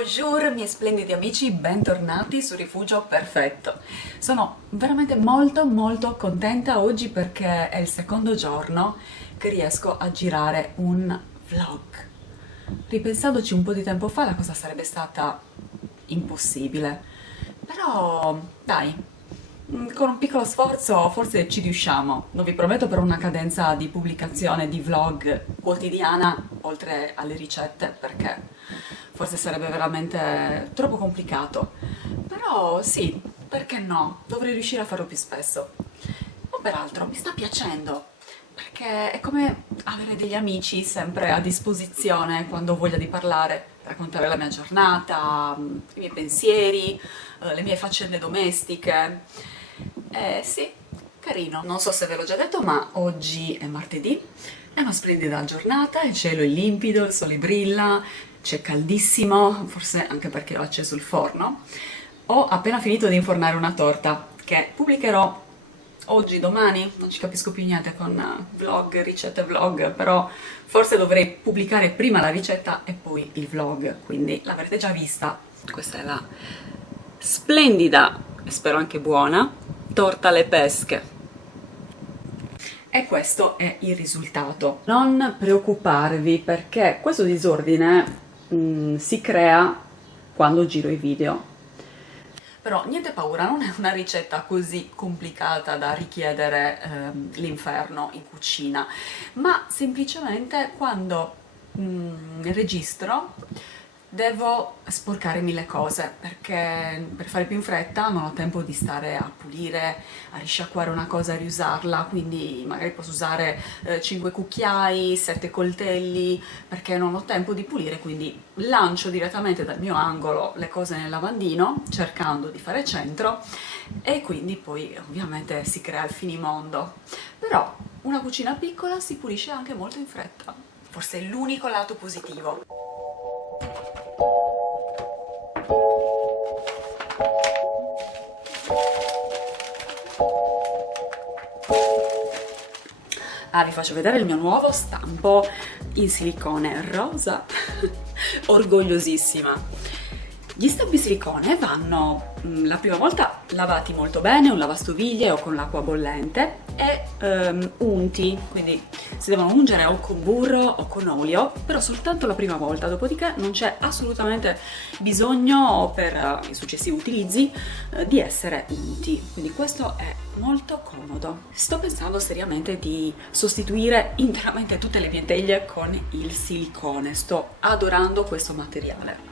Bonjour miei splendidi amici, bentornati su Rifugio Perfetto. Sono veramente molto contenta oggi perché è il secondo giorno che riesco a girare un vlog. Ripensandoci un po' di tempo fa la cosa sarebbe stata impossibile, però dai, con un piccolo sforzo forse ci riusciamo. Non vi prometto però una cadenza di pubblicazione di vlog quotidiana oltre alle ricette perché forse sarebbe veramente troppo complicato. Però sì, perché no? Dovrei riuscire a farlo più spesso. Ma peraltro mi sta piacendo perché è come avere degli amici sempre a disposizione quando ho voglia di parlare, raccontare la mia giornata, i miei pensieri, le mie faccende domestiche. Sì, carino. Non so se ve l'ho già detto, ma oggi è martedì, è una splendida giornata, il cielo è limpido, il sole brilla, c'è caldissimo, forse anche perché ho acceso il forno. Ho appena finito di infornare una torta che pubblicherò oggi, domani, non ci capisco più niente con vlog, ricette vlog, però forse dovrei pubblicare prima la ricetta e poi il vlog, quindi l'avrete già vista. Questa è la splendida, e spero anche buona, torta alle pesche. E questo è il risultato. Non preoccuparvi perché questo disordine si crea quando giro i video. Però niente paura, non è una ricetta così complicata da richiedere l'inferno in cucina, ma semplicemente quando registro devo sporcare mille cose perché per fare più in fretta non ho tempo di stare a pulire, a risciacquare una cosa e riusarla, quindi magari posso usare 5 cucchiai, 7 coltelli perché non ho tempo di pulire, quindi lancio direttamente dal mio angolo le cose nel lavandino cercando di fare centro e quindi poi ovviamente si crea il finimondo. Però una cucina piccola si pulisce anche molto in fretta, forse è l'unico lato positivo. Vi faccio vedere il mio nuovo stampo in silicone rosa, orgogliosissima. Gli stampi silicone vanno la prima volta lavati molto bene, un lavastoviglie o con l'acqua bollente e unti, quindi si devono ungere o con burro o con olio, però soltanto la prima volta, dopodiché non c'è assolutamente bisogno per i successivi utilizzi di essere unti, quindi questo è molto comodo. Sto pensando seriamente di sostituire interamente tutte le mie teglie con il silicone, sto adorando questo materiale.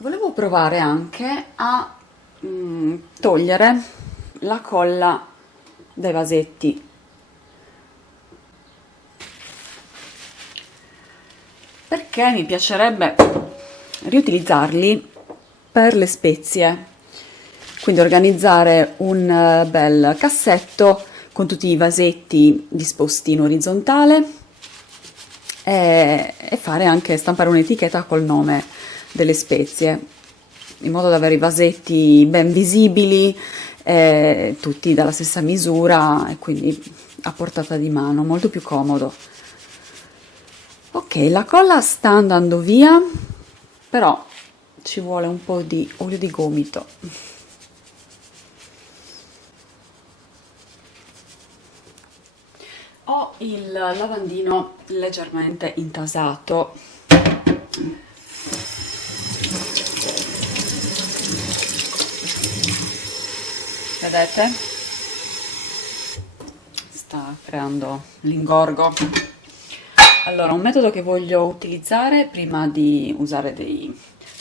Volevo provare anche a togliere la colla dai vasetti. Perché mi piacerebbe riutilizzarli per le spezie. Quindi organizzare un bel cassetto con tutti i vasetti disposti in orizzontale e fare anche stampare un'etichetta col nome delle spezie, in modo da avere i vasetti ben visibili, tutti dalla stessa misura, e quindi a portata di mano, molto più comodo. Ok, la colla sta andando via, però ci vuole un po' di olio di gomito. Ho il lavandino leggermente intasato. Vedete? Sta creando l'ingorgo. Allora, un metodo che voglio utilizzare prima di usare dei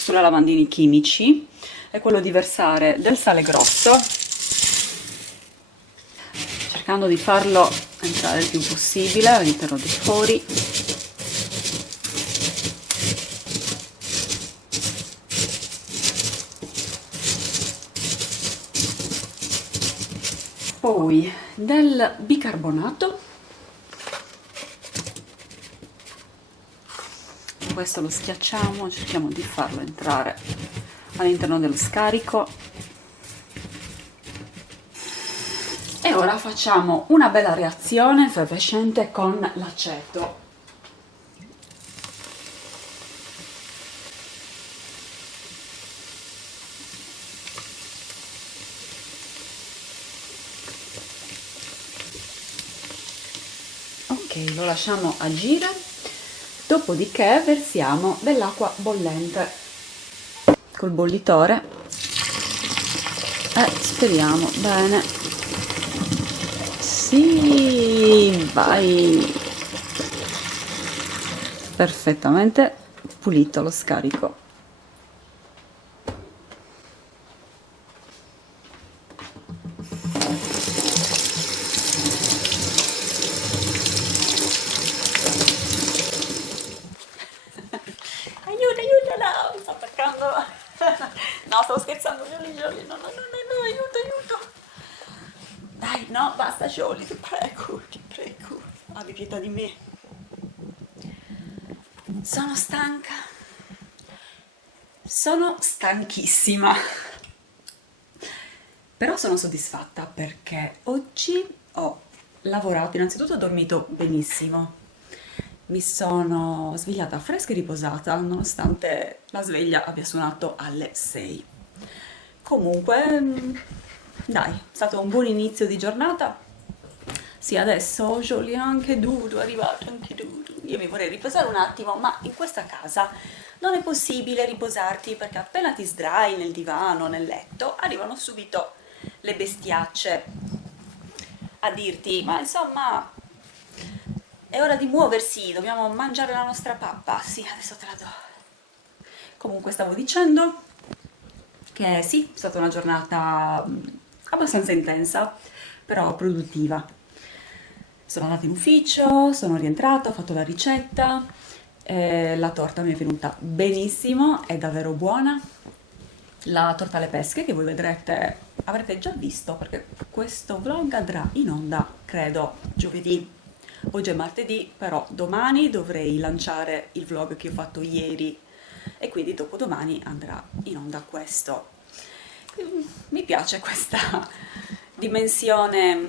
lavandini chimici è quello di versare del sale grosso, cercando di farlo entrare il più possibile all'interno dei fori. Poi del bicarbonato. Questo lo schiacciamo, cerchiamo di farlo entrare all'interno dello scarico. E ora facciamo una bella reazione effervescente con l'aceto. Ok, lo lasciamo agire, dopodiché versiamo dell'acqua bollente col bollitore e speriamo bene. Sì, vai! Perfettamente pulito lo scarico. Aiuto, aiuto, no, mi sto attaccando. No, stavo scherzando, Gioli, Gioli, no, no, no, no, no, aiuto, aiuto. Dai, no, basta, Gioli, ti prego, ti prego. Abbi pietà di me. Sono stanca. Sono stanchissima. Però sono soddisfatta perché oggi ho lavorato, innanzitutto ho dormito benissimo. Mi sono svegliata fresca e riposata, nonostante la sveglia abbia suonato alle 6. Comunque, dai, è stato un buon inizio di giornata. Sì, adesso Jolie è anche Dudu, è arrivato anche Dudu. Io mi vorrei riposare un attimo, ma in questa casa non è possibile riposarti perché appena ti sdrai nel divano, nel letto, arrivano subito le bestiacce a dirti, ma insomma, è ora di muoversi, dobbiamo mangiare la nostra pappa. Sì, adesso te la do. Comunque stavo dicendo che sì, è stata una giornata abbastanza intensa, però produttiva. Sono andata in ufficio, sono rientrata, ho fatto la ricetta, la torta mi è venuta benissimo, è davvero buona. La torta alle pesche che voi vedrete, avrete già visto perché questo vlog andrà in onda, credo, giovedì. Oggi è martedì, però domani dovrei lanciare il vlog che ho fatto ieri e quindi dopodomani andrà in onda questo. Mi piace questa dimensione,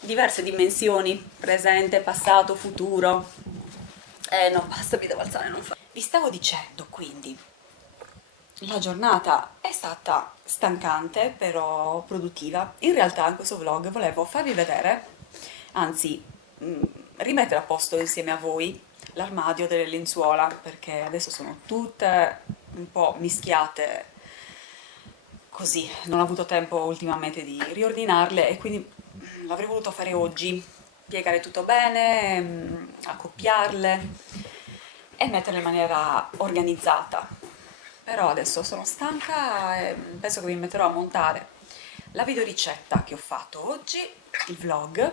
diverse dimensioni, presente, passato, futuro. No, basta, mi devo alzare, non fa. Vi stavo dicendo quindi, la giornata è stata stancante, però produttiva. In realtà in questo vlog volevo farvi vedere, anzi, rimettere a posto insieme a voi l'armadio delle lenzuola, perché adesso sono tutte un po' mischiate così, non ho avuto tempo ultimamente di riordinarle e quindi l'avrei voluto fare oggi, piegare tutto bene, accoppiarle e metterle in maniera organizzata. Però adesso sono stanca e penso che mi metterò a montare la videoricetta che ho fatto oggi, il vlog,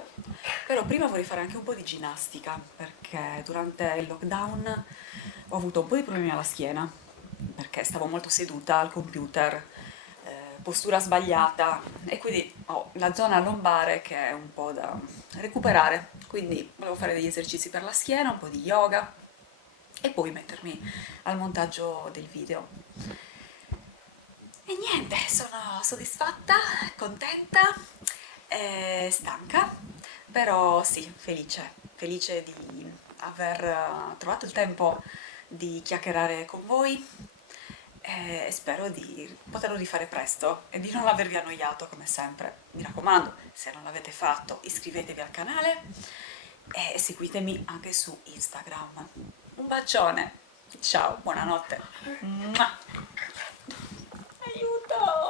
però prima vorrei fare anche un po' di ginnastica perché durante il lockdown ho avuto un po' di problemi alla schiena perché stavo molto seduta al computer, postura sbagliata e quindi ho la zona lombare che è un po' da recuperare, quindi volevo fare degli esercizi per la schiena, un po' di yoga e poi mettermi al montaggio del video. E niente, sono soddisfatta, contenta, stanca, Però sì, felice di aver trovato il tempo di chiacchierare con voi e spero di poterlo rifare presto e di non avervi annoiato come sempre. Mi raccomando, se non l'avete fatto, iscrivetevi al canale e seguitemi anche su Instagram. Un bacione, ciao, buonanotte. Mua. Aiuto!